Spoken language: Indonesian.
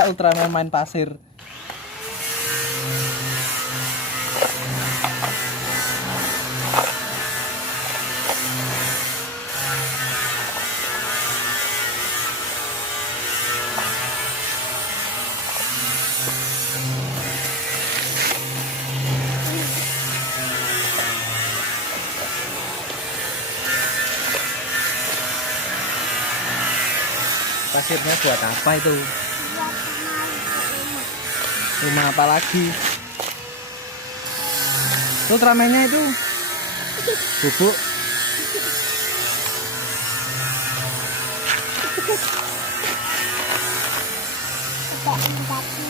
Masa Ultraman main pasir? Pasirnya buat apa itu? Rumah apa lagi? Ultramannya itu bubuk. Tidak